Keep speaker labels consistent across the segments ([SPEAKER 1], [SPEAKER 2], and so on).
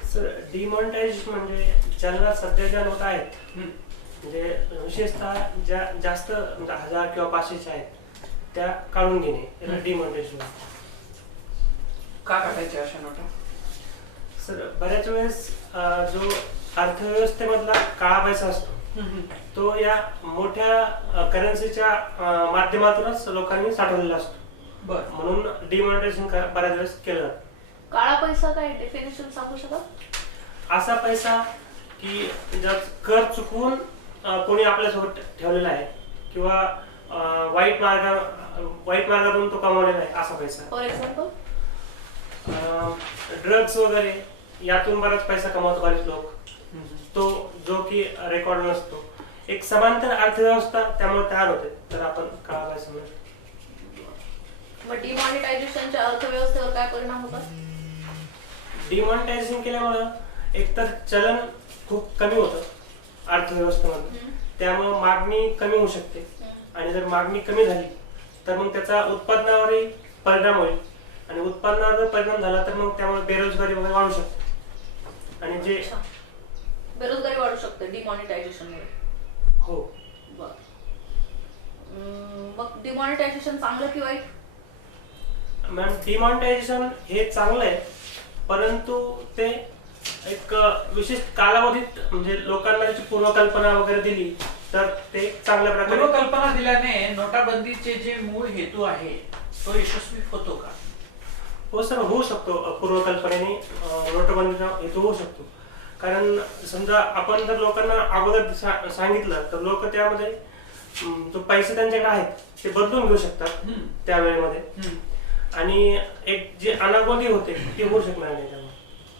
[SPEAKER 1] Sir demonetisation म्हणजे ज्यांना सध्या ज्या नोटा आहेत म्हणजे विशेषतः ज्या जास्त म्हणजे 1000 किंवा 500च्या आहेत त्या काढून घेणे याला डिमॉनिटायझेशन.
[SPEAKER 2] का काढायचे अशा नोटा?
[SPEAKER 1] सर बऱ्याच वेळेस जो अर्थव्यवस्थेमधला काळा पैसा असतो तो या मोठ्या करन्सीच्या माध्यमातूनच लोकांनी साठवलेला असतो. म्हणून डिमॉनिटायझेशन बऱ्याच वेळेस केलं जातं.
[SPEAKER 3] काळा पैसा काय डेफिनेशन सांगू शकत?
[SPEAKER 1] असा पैसा की ज्यात कर चुकवून कोणी आपल्यासोबत ठेवलेला आहे किंवा वाईट मार्गातून तो कमावलेला आहे असा पैसा.
[SPEAKER 3] फॉर एक्झाम्पल
[SPEAKER 1] ड्रग्स वगैरे यातून बराच पैसा कमावतो बरेच लोक. तो जो की रेकॉर्ड नसतो. एक समांतर अर्थव्यवस्था त्यामुळे तयार होते. तर आपण काळा पैसा म्हणू.
[SPEAKER 3] मग डिमॉनिटायझेशनच्या अर्थव्यवस्थेवर काय परिणाम होतात?
[SPEAKER 1] डिमॉनिटायझेशन केल्यामुळे एकतर चलन खूप कमी होतं अर्थव्यवस्थेमध्ये. त्यामुळे मागणी कमी होऊ शकते आणि जर मागणी कमी झाली तर मग त्याचा उत्पादनावरही परिणाम होईल आणि उत्पादनावर जर परिणाम झाला तर मग त्यामुळे बेरोजगारी वगैरे वाढू शकते. आणि जे
[SPEAKER 3] बेरोजगारी वाढू शकते डिमॉनिटायझेशनमुळे.
[SPEAKER 1] हो.
[SPEAKER 3] मग डिमॉनिटायझेशन चांगलं की वाईट?
[SPEAKER 1] मॅम डिमॉनिटायझेशन हे चांगलं आहे परंतु ते एक विशिष्ट कालावधीत म्हणजे लोकांना त्याची पूर्वकल्पना वगैरे दिली तर ते चांगल्या प्रकारे.
[SPEAKER 2] पूर्वकल्पना दिल्याने नोटाबंदीचे जे मूळ हेतू आहे तो यशस्वी होतो का?
[SPEAKER 1] हो सर, होऊ शकतो. पूर्वकल्पनेने नोटबंदीचा हेतू होऊ शकतो. कारण समजा आपण जर लोकांना अगोदर सांगितलं तर लोक त्यामध्ये जो पैसे त्यांच्याकडे आहेत ते बदलून घेऊ शकतात त्या वेळेमध्ये आणि एक जे अनागोंदी होते ते होऊ शकणार नाही त्यामुळे.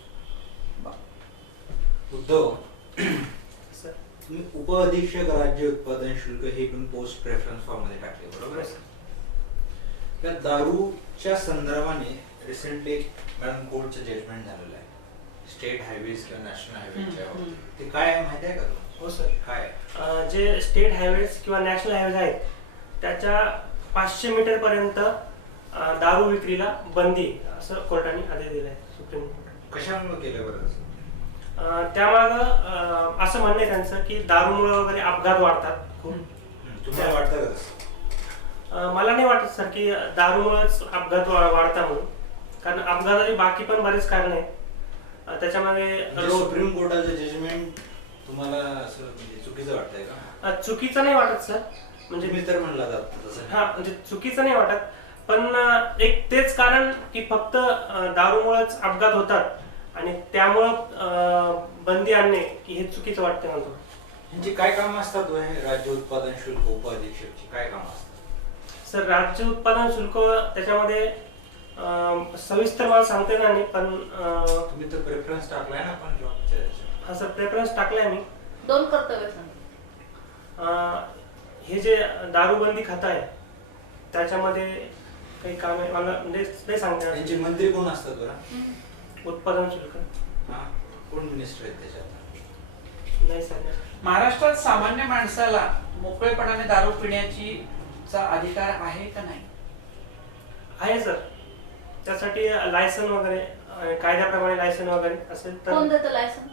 [SPEAKER 4] उद्धव, तुम्ही उपअधीक्षक राज्य उत्पादन शुल्क हे पण पोस्ट प्रेफरन्स फॉर्म मध्ये टाकले बरोबर आहे? त्या दारूच्या संदर्भाने रिसेंटली मॅडम कोर्टचं जजमेंट झालेलं आहे स्टेट हायवेज किंवा नॅशनल हायवेच्या बाबतीत. ते काय आहे माहिती आहे का?
[SPEAKER 1] हो सर.
[SPEAKER 4] काय
[SPEAKER 1] जे स्टेट हायवेज किंवा नॅशनल हायवेज आहेत त्याच्या 500 मीटर पर्यंत दारू विक्रीला बंदी असं कोर्टाने आदेश दिलाय. Supreme court.
[SPEAKER 4] कशामुळे केलं बरं?
[SPEAKER 1] त्यामागं असं म्हणणं आहे त्यांचं की दारूमुळे वगैरे अपघात वाढतात खूप.
[SPEAKER 4] तुम्हाला वाटतं का?
[SPEAKER 1] मला नाही वाटत सर की दारूमुळेच अपघात वाढता म्हणून. कारण अपघाताची बाकी पण बरेच कारण आहेत त्याच्यामध्ये.
[SPEAKER 4] सुप्रीम कोर्टाचं जजमेंट तुम्हाला असं म्हणजे चुकीचं वाटतंय का?
[SPEAKER 1] चुकीचं नाही वाटत सर. म्हणजे
[SPEAKER 4] मी तर म्हणला जातं तसं.
[SPEAKER 1] हा म्हणजे चुकीचं नाही वाटत पण एक तेच कारण की फक्त दारूमुळेच अपघात होतात आणि त्यामुळं बंदी आणणे की हे चुकीचं वाटतं म्हणतो.
[SPEAKER 4] म्हणजे काय काम असतात राज्य उत्पादन शुल्क उपअधीक्षकची काय काम असतात?
[SPEAKER 1] सर राज्य उत्पादन शुल्क त्याच्यामध्ये सविस्तर मला सांगता येणार नाही पण
[SPEAKER 4] तुम्ही तर प्रेफरन्स टाकलाय ना पण जॉबच्या.
[SPEAKER 1] हा सर प्रेफरन्स टाकलाय मी.
[SPEAKER 3] 2 कर्तव्य सांगा.
[SPEAKER 1] हे जे दारूबंदी खातं आहे त्याच्यामध्ये काही काम आहे मला म्हणजे नाही सांगता.
[SPEAKER 4] त्यांचे मंत्री कोण असतात बरं?
[SPEAKER 1] उत्पादन शुल्क.
[SPEAKER 4] हा कोण मिनिस्टर आहेत त्याच्यात?
[SPEAKER 1] नाही सर.
[SPEAKER 2] महाराष्ट्रात सामान्य माणसाला मोकळेपणाने दारू पिण्याची अधिकार आहे का नाही?
[SPEAKER 1] आहे सर. त्यासाठी लायसन वगैरे कायद्याप्रमाणे लायसन वगैरे असेल तर.
[SPEAKER 3] कोण देतं लायसन्स?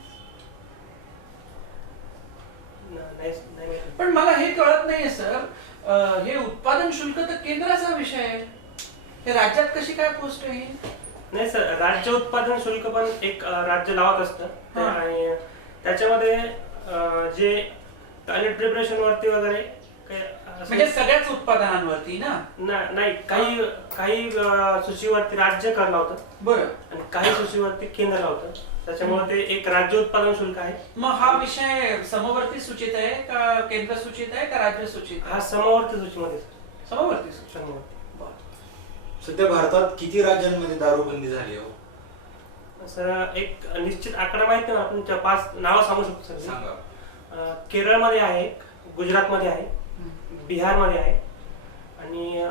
[SPEAKER 1] नाही.
[SPEAKER 2] पण मला हे कळत नाहीये सर, हे उत्पादन शुल्क तर केंद्राचा विषय आहे, हे राज्यात कशी काय पोस्ट येईल?
[SPEAKER 1] नाही सर, राज्य उत्पादन शुल्क पण एक राज्य लावत असतं आणि त्याच्यामध्ये जे टॉयलेट प्रिपरेशन वरती वगैरे
[SPEAKER 2] म्हणजे सगळ्याच उत्पादनांवरती ना?
[SPEAKER 1] नाही, काही सूचीवरती राज्य कर लावतं.
[SPEAKER 2] बरं.
[SPEAKER 1] आणि काही सूचीवरती केंद्र लावतं. त्याच्यामुळे ते एक राज्य उत्पादन शुल्क आहे.
[SPEAKER 2] मग हा विषय समवर्ती सूचित आहे का केंद्र सूचित आहे का राज्य सूचित?
[SPEAKER 1] हा समवर्ती सूचीमध्ये.
[SPEAKER 2] समवर्ती
[SPEAKER 1] सूचीमध्ये.
[SPEAKER 4] सध्या भारतात किती राज्यांमध्ये दारूबंदी झाली हो?
[SPEAKER 1] सर एक निश्चित आकडा माहित नाही. आपण 5 नावं सांगू शकतो सर.
[SPEAKER 4] सांगा.
[SPEAKER 1] केरळमध्ये आहे, गुजरातमध्ये आहे, बिहारमध्ये आहे आणि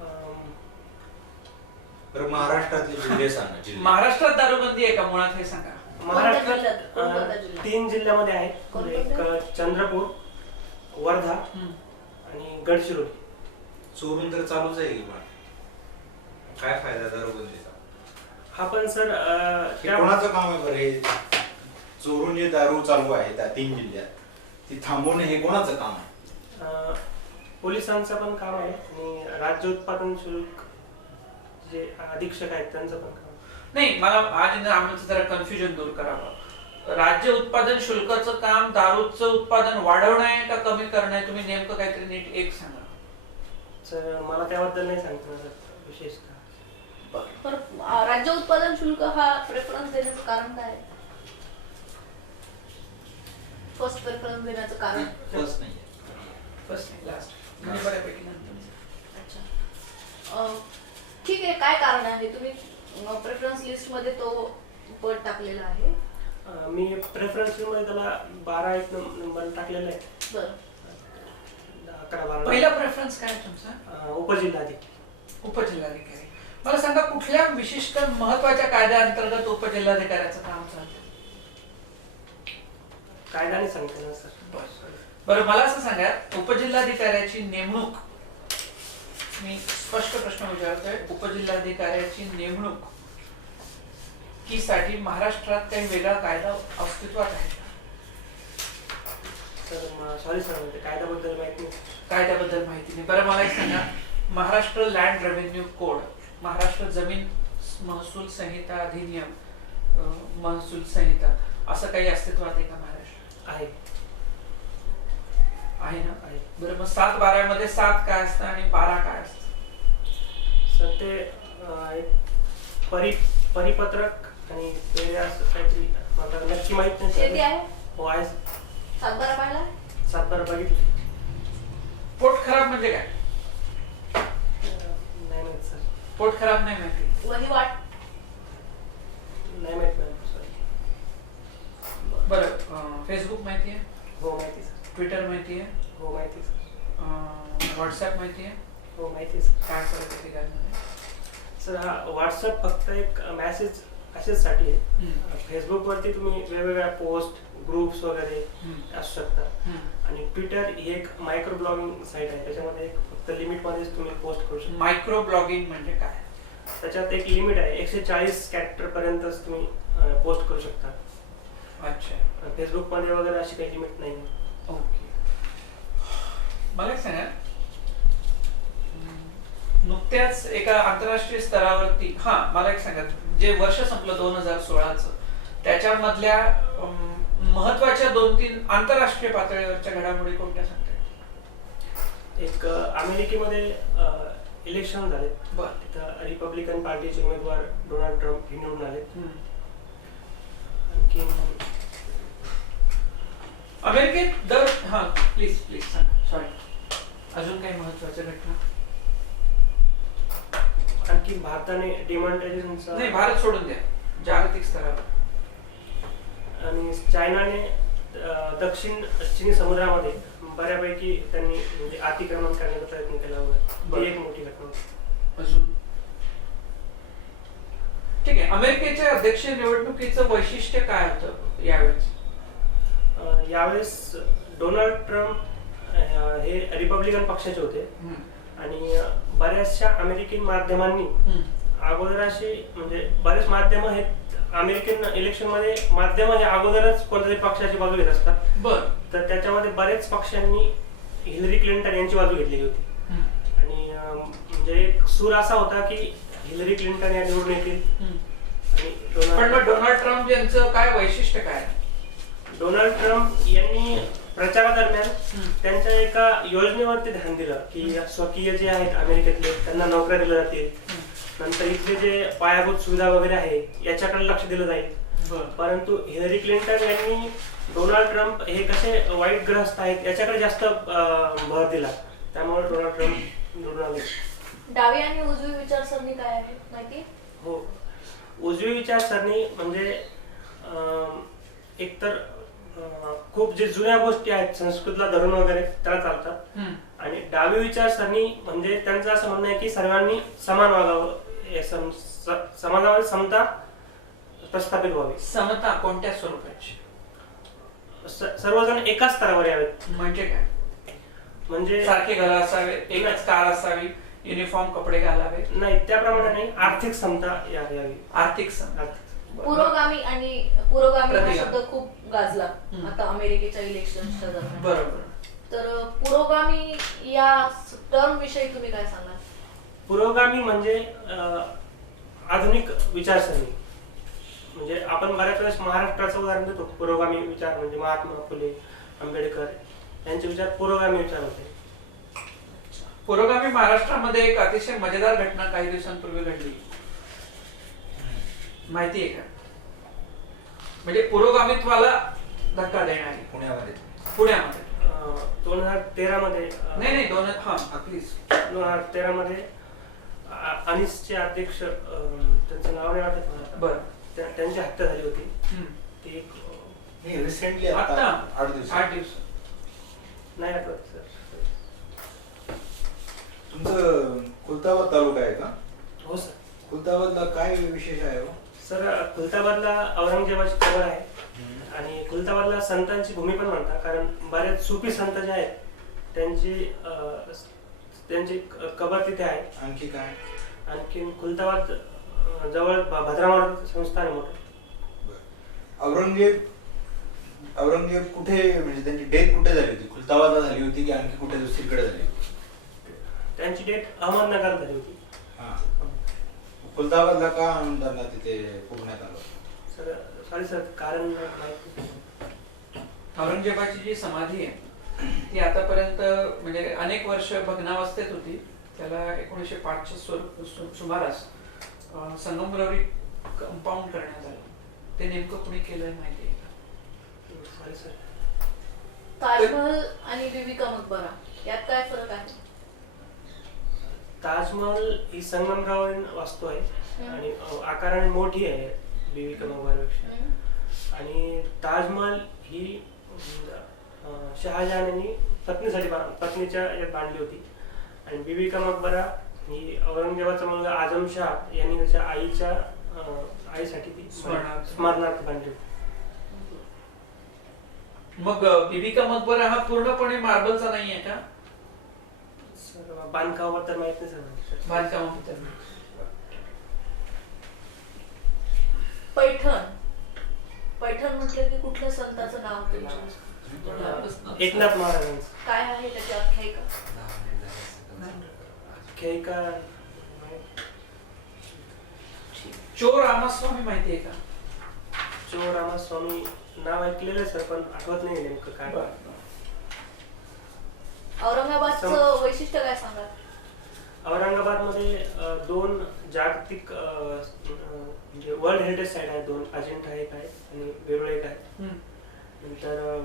[SPEAKER 4] महाराष्ट्रातले जिल्हे सांगा.
[SPEAKER 2] महाराष्ट्रात दारूबंदी आहे का मुळात हे सांगा.
[SPEAKER 1] महाराष्ट्रात 3 जिल्ह्यामध्ये आहे. एक चंद्रपूर, वर्धा आणि गडचिरोली.
[SPEAKER 4] चोरून तर चालूच आहे की काय फायदा दारूबंदीचा?
[SPEAKER 1] हा पण सर
[SPEAKER 4] कोणाचं काम आहे बरं हे? चोरून जे दारू चालू आहे त्या 3 जिल्ह्यात ती थांबवणे हे कोणाचं काम आहे?
[SPEAKER 1] पोलिसांचं पण काम आहे आणि राज्य उत्पादन शुल्क जे अधीक्षक आहेत त्यांचं पण काम आहे.
[SPEAKER 2] नाही, मला आज आमचं जरा कन्फ्युजन दूर करावं. राज्य उत्पादन शुल्काचं काम दारूचं उत्पादन वाढवणं आहे का कमी करणं आहे? तुम्ही नेमकं काहीतरी नीट एक सांगा.
[SPEAKER 1] सर मला त्याबद्दल नाही सांगतो सर विशेषतः.
[SPEAKER 3] तर राज्य उत्पादन शुल्क हा प्रेफरन्स देण्याचं कारण काय आहे? फर्स्ट प्रेफरन्स देण्याचं कारण?
[SPEAKER 4] फर्स्ट नाही
[SPEAKER 2] फर्स्ट नाही, लास्ट. म्हणजे बऱ्यापैकी नंतर.
[SPEAKER 3] अच्छा. ठीक आहे, काय कारण आहे? तुम्ही प्रेफरन्स लिस्ट मध्ये तो पद टाकलेला आहे.
[SPEAKER 1] मी प्रेफरन्स मध्ये त्याला 12 नंबर टाकलेला आहे.
[SPEAKER 3] बरं.
[SPEAKER 1] 11-12
[SPEAKER 2] पहिला प्रेफरन्स काय आहे तुमचा?
[SPEAKER 1] उपजिल्हाधिकारी.
[SPEAKER 2] उपजिल्हाधिकारी. मला सांगा, कुठल्या विशिष्ट महत्वाच्या कायद्याअंतर्गत उपजिल्हाधिकाऱ्याचं काम चालतं?
[SPEAKER 1] कायदा नाही सांगते ना सर.
[SPEAKER 2] बरं, मला असं सांगा, उपजिल्हाधिकाऱ्याची नेमणूक, मी स्पष्ट प्रश्न विचारतोय, उपजिल्हाधिकाऱ्याची नेमणूक की साठी महाराष्ट्रात काही वेगळा कायदा अस्तित्वात आहे?
[SPEAKER 1] सर सॉरी सर, म्हणजे कायद्याबद्दल माहिती नाही.
[SPEAKER 2] कायद्याबद्दल माहिती नाही. बरं, मला एक सांगा, Maharashtra land revenue code, Maharashtra जमीन महसूल संहिता अधिनियम, महसूल संहिता, असं काही अस्तित्वात आहे का महाराष्ट्र?
[SPEAKER 1] आहे.
[SPEAKER 2] आहे ना?
[SPEAKER 1] आहे.
[SPEAKER 2] बरं, मग 7-12 मध्ये 7 काय असतं आणि 12 काय असतं?
[SPEAKER 1] सर ते एक परिपत्रक आणि ते असं काहीतरी मला नक्की माहित नाही
[SPEAKER 3] शेती
[SPEAKER 1] सर.
[SPEAKER 3] आहे?
[SPEAKER 1] हो आहे.
[SPEAKER 3] 7-12 पाहिला?
[SPEAKER 1] 7-12 बघितलं.
[SPEAKER 2] पोट खराब म्हणजे काय?
[SPEAKER 1] नाही माहित सर.
[SPEAKER 2] पोट खराब नाही माहिती.
[SPEAKER 3] वहिवाट?
[SPEAKER 1] नाही माहित मॅम सॉरी.
[SPEAKER 2] बरं, फेसबुक माहिती आहे?
[SPEAKER 1] हो माहिती सर.
[SPEAKER 2] ट्विटर माहिती आहे?
[SPEAKER 1] हो माहिती सर.
[SPEAKER 2] व्हॉट्सअप माहिती आहे?
[SPEAKER 1] हो माहिती सर.
[SPEAKER 2] काय फरक आहे त्यामध्ये?
[SPEAKER 1] सर हा व्हॉट्सअप फक्त एक मेसेज साठी आहे. फेसबुकवरती तुम्ही वेगवेगळ्या पोस्ट ग्रुप्स वगैरे असू शकता. आणि ट्विटर ही एक मायक्रो ब्लॉगिंग साईट आहे. त्याच्यामध्ये एक फक्त लिमिट मध्येच तुम्ही पोस्ट करू शकता.
[SPEAKER 2] मायक्रो ब्लॉगिंग म्हणजे काय?
[SPEAKER 1] त्याच्यात एक लिमिट आहे, 140 कॅरेक्टर पर्यंतच तुम्ही पोस्ट करू शकता.
[SPEAKER 2] अच्छा.
[SPEAKER 1] फेसबुक मध्ये वगैरे अशी काही लिमिट नाही.
[SPEAKER 2] ओके. मला एक सांगा, नुकत्याच एका आंतरराष्ट्रीय स्तरावरती, मला एक सांगा, जे वर्ष संपलं 2016चं, त्याच्यामधल्या महत्वाच्या 2-3 आंतरराष्ट्रीय पातळीवरच्या घडामोडी कोणत्या सांगता येतील?
[SPEAKER 1] एक अमेरिकेमध्ये इलेक्शन झाले.
[SPEAKER 2] बरं.
[SPEAKER 1] तिथं रिपब्लिकन पार्टीचे उमेदवार डोनाल्ड ट्रम्प हे निवडून आले. आणखी
[SPEAKER 2] अमेरिकेत प्लीज सांगा. सॉरी, अजून काही महत्वाच्या घटना?
[SPEAKER 1] आणखी भारताने डिमॉनिटायझेशनचा,
[SPEAKER 2] नाही, भारत सोडून द्या, जागतिक स्तरावर.
[SPEAKER 1] आणि चायनाने दक्षिण चीनी समुद्रामध्ये बऱ्यापैकी त्यांनी म्हणजे अतिक्रमण करण्याचा प्रयत्न केला होता. ती एक मोठी घटना होती.
[SPEAKER 2] अजून? ठीक आहे. अमेरिकेच्या अध्यक्ष निवडणुकीचं वैशिष्ट्य काय होतं यावेळेस?
[SPEAKER 1] यावेळेस डोनाल्ड ट्रम्प हे रिपब्लिकन पक्षाचे होते. आणि बऱ्याचशा अमेरिकन माध्यमांनी अगोदर असे म्हणजे बरेच माध्यम आहेत अमेरिकन इलेक्शन मध्ये, माध्यम हे अगोदरच कोणत्यातरी पक्षाची बाजू घेत असतात.
[SPEAKER 2] बरं.
[SPEAKER 1] तर त्याच्यामध्ये बरेच पक्षांनी हिलरी क्लिंटन यांची बाजू घेतलेली होती. आणि म्हणजे एक सूर असा होता की हिलरी क्लिंटन या निवडून येतील. आणि
[SPEAKER 2] पण डोनाल्ड ट्रम्प यांचं काय वैशिष्ट्य काय?
[SPEAKER 1] डोनाल्ड ट्रम्प यांनी प्रचारादरम्यान त्यांच्या एका योजनेवरती ध्यान दिलं की स्वकीय जे आहेत अमेरिकेतले त्यांना नोकऱ्या दिल्या जातील, नंतर इथले जे पायाभूत सुविधा वगैरे आहे याच्याकडे लक्ष दिलं जाईल. परंतु हिलरी क्लिंटन यांनी डोनाल्ड ट्रम्प हे कसे वाईट ग्रस्त आहेत याच्याकडे जास्त भर दिला. त्यामुळे डोनाल्ड ट्रम्प निवडून आले.
[SPEAKER 3] डावी आणि उजवी विचारसरणी काय आहे माहिती?
[SPEAKER 1] हो, उजवी विचारसरणी म्हणजे एकतर खूप जे जुन्या गोष्टी आहेत संस्कृतला धरून वगैरे त्याला चालतात. आणि डावी विचारसरणी म्हणजे त्यांचं असं म्हणणं आहे की सर्वांनी समान वागावं, समाजामध्ये समता प्रस्थापित व्हावी.
[SPEAKER 2] समता कोणत्या स्वरूपाची?
[SPEAKER 1] सर्वजण एकाच स्तरावर यावेत.
[SPEAKER 2] म्हणजे काय?
[SPEAKER 1] म्हणजे
[SPEAKER 2] सारखे घर असावे, एकच कार असावी, युनिफॉर्म कपडे घालावे?
[SPEAKER 1] नाही, त्याप्रमाणे नाही. आर्थिक समता यावी.
[SPEAKER 2] आर्थिक समता.
[SPEAKER 3] पुरोगामी आणि पुरोगामी हा
[SPEAKER 2] प्रतिगामी.
[SPEAKER 3] शब्द खूप गाजला
[SPEAKER 2] हम्म.
[SPEAKER 3] आता अमेरिकेच्या इलेक्शनच्या दरम्यान.
[SPEAKER 2] बरोबर.
[SPEAKER 3] तर पुरोगामी या टर्म विषयी तुम्ही काय सांगाल?
[SPEAKER 1] पुरोगामी म्हणजे आधुनिक विचारसरणी. म्हणजे आपण बऱ्याच वेळेस महाराष्ट्राचं उदाहरण देतो. पुरोगामी विचार म्हणजे महात्मा फुले, आंबेडकर यांचे विचार पुरोगामी विचार होते.
[SPEAKER 2] पुरोगामी महाराष्ट्रामध्ये एक अतिशय मजेदार घटना काही दिवसांपूर्वी घडली, माहिती आहे का? म्हणजे पुरोगामित्वाला धक्का देणारी
[SPEAKER 4] पुण्यामध्ये
[SPEAKER 2] पुण्यामध्ये
[SPEAKER 1] 2013 मध्ये
[SPEAKER 2] नाही प्लीज
[SPEAKER 1] 2013 मध्ये अनिसचे अध्यक्ष त्यांचं नाव नाही आठवत मला आता.
[SPEAKER 2] बरं.
[SPEAKER 1] त्यांची हत्या झाली होती. ती एक
[SPEAKER 4] रिसेंटली
[SPEAKER 2] आता
[SPEAKER 4] 8 दिवस
[SPEAKER 2] 8 दिवस
[SPEAKER 1] नाही आठवत सर.
[SPEAKER 4] तुमचं खुलताबाद तालुका आहे का?
[SPEAKER 1] हो सर.
[SPEAKER 4] खुलताबादला काय विशेष आहे हो?
[SPEAKER 1] सर खुलताबादला औरंगजेबाची कबर आहे आणि खुलताबादला संतांची भूमी पण म्हणतात, कारण बरेच सुफी संत जे आहेत त्यांची कबर तिथे आहे.
[SPEAKER 4] आणखी काय?
[SPEAKER 1] आणखी खुलताबाद जवळ भद्रामारुती संस्थान आहे मोठं.
[SPEAKER 4] औरंगजेब कुठे, म्हणजे त्यांची डेथ कुठे झाली होती? खुलताबादला झाली होती की आणखी कुठे दुसरीकडे झाली होती?
[SPEAKER 1] त्यांची डेथ अहमदनगरला झाली होती.
[SPEAKER 4] हा. खुलताबादला का आमदारांना तिथे पुरण्यात आलं?
[SPEAKER 1] सर सॉरी सर, कारण माहिती नाही.
[SPEAKER 2] औरंगजेबाची जी समाधी आहे ती आतापर्यंत म्हणजे अनेक वर्ष भग्नावस्थेत होती. त्याला 1905च्या सुमारास संगमरवरी कंपाऊंड करण्यात आलं. ते नेमकं कुणी केलंय माहिती आहे का?
[SPEAKER 1] Sorry sir.
[SPEAKER 3] ताजमहल आणि बीबी का मकबरा यात काय फरक आहे?
[SPEAKER 1] ताजमहल ही संगमरवरी वास्तू आहे आणि आकाराने मोठी आहे बीबी का मकबरापेक्षा. आणि ताजमहल ही शहाजहान यांनी पत्नीच्या यात बांधली होती. आणि बीबी का मकबरा ही औरंगजेबाचा मुलगा आझमशाह यांनी त्याच्या आईसाठी ती स्मरणार्थ बांधली होती.
[SPEAKER 2] मग बीबी का मकबरा हा पूर्णपणे मार्बलचा नाहीये का?
[SPEAKER 1] सर बांधकामाबद्दल माहित नाही सर.
[SPEAKER 2] बांधकामाबद्दल.
[SPEAKER 3] पैठण म्हटलं की कुठल्या संताचं नाव तुमच्या?
[SPEAKER 1] एकनाथ महाराजांचं.
[SPEAKER 3] काय आहे त्याची आख्यायिका?
[SPEAKER 1] आख्यायिका
[SPEAKER 2] चोर रामास्वामी माहिती आहे का?
[SPEAKER 1] चोर रामास्वामी नाव ऐकलेलं आहे सर, पण आठवत नाही नेमकं काय.
[SPEAKER 3] औरंगाबादचं वैशिष्ट्य काय सांगा?
[SPEAKER 1] औरंगाबादमध्ये 2 जागतिक म्हणजे वर्ल्ड हेरिटेज साईट आहेत. 2 अजिंठा एक आहे आणि वेरूळ एक आहे. नंतर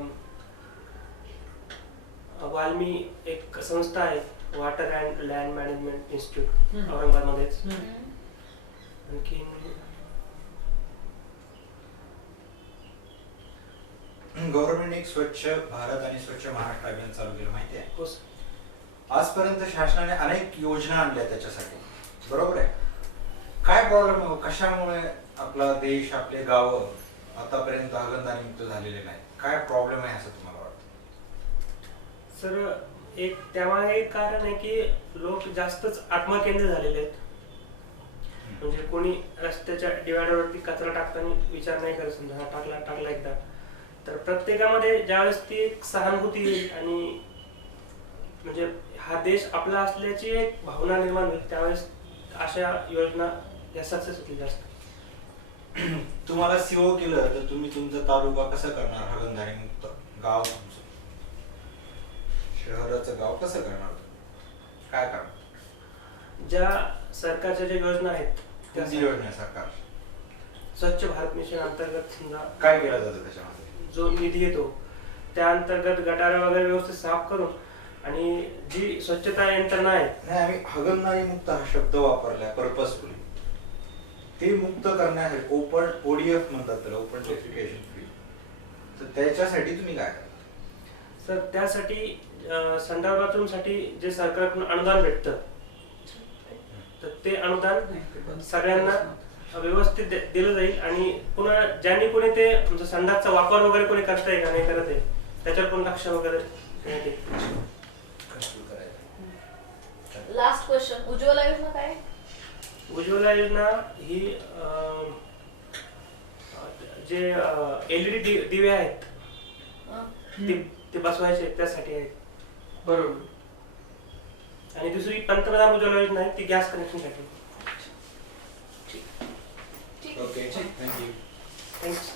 [SPEAKER 1] वाल्मी एक संस्था आहे, water and land management institute औरंगाबादमध्येच. आणखी
[SPEAKER 4] गव्हर्नमेंट एक स्वच्छ भारत आणि स्वच्छ महाराष्ट्र अभियान चालू केलं, माहिती आहे?
[SPEAKER 1] हो सर.
[SPEAKER 4] आजपर्यंत शासनाने अनेक योजना आणल्या त्याच्यासाठी, बरोबर आहे? काय प्रॉब्लेम, कशामुळे आपला देश, आपले गाव आतापर्यंत हागणदारी मुक्त झालेले नाही? काय प्रॉब्लेम आहे असं तुम्हाला वाटतं?
[SPEAKER 1] सर एक त्यामागे एक कारण आहे की लोक जास्तच आत्मकेंद्रित झालेले आहेत. म्हणजे कोणी रस्त्याच्या डिवायडरवरती कचरा टाकताना विचार नाही करत. समजा हा टाकला एकदा, तर प्रत्येकामध्ये ज्यावेळेस ती एक सहानुभूती येईल आणि म्हणजे हा देश आपला असल्याची एक भावना निर्माण होईल, त्यावेळेस अशा योजना या सक्सेस होतील जास्त.
[SPEAKER 4] तुम्हाला सीओ केलं तर तुम्ही तुमचा तालुका कसं करणार हागणदारी मुक्त? गाव तुमचं शहराचं गाव कसं करणार? काय करणार?
[SPEAKER 1] ज्या सरकारच्या ज्या योजना आहेत त्या
[SPEAKER 4] कोणती योजना सरकार?
[SPEAKER 1] स्वच्छ भारत मिशन अंतर्गत समजा
[SPEAKER 4] काय केलं जातं त्याच्यामध्ये?
[SPEAKER 1] जो निधी येतो त्या अंतर्गत गटार वगैरे व्यवस्थित साफ करून आणि जी स्वच्छता यंत्रणा आहे.
[SPEAKER 4] नाही, आम्ही हागणदारी मुक्त हा शब्द वापरलाय पर्पजफुली. ते मुक्त करण्यासाठी ओपन ODF म्हणतात त्याला, ओपन डेफिकेशन फ्री. तर त्याच्यासाठी तुम्ही काय करता?
[SPEAKER 1] सर त्यासाठी संडास बाथरूमसाठी जे सरकारकडून अनुदान भेटतं तर ते अनुदान सगळ्यांना व्यवस्थित दिलं जाईल. आणि पुन्हा ज्यांनी कोणी ते म्हणजे संडासचा वापर वगैरे कोणी करताय का नाही करत आहे त्याच्यावर पण लक्ष वगैरे देण्यात येईल.
[SPEAKER 3] लास्ट क्वेश्चन, उज्ज्वला योजना काय?
[SPEAKER 1] उज्ज्वला योजना ही जे एलईडी दिवे आहेत
[SPEAKER 3] अं,
[SPEAKER 1] ते बसवायचे त्यासाठी आहेत.
[SPEAKER 2] बरोबर.
[SPEAKER 1] आणि दुसरी पंतप्रधान उज्ज्वला योजना आहे ती गॅस कनेक्शनसाठी.
[SPEAKER 3] ठीक
[SPEAKER 4] ओके थँक्यू.
[SPEAKER 1] थँक्स.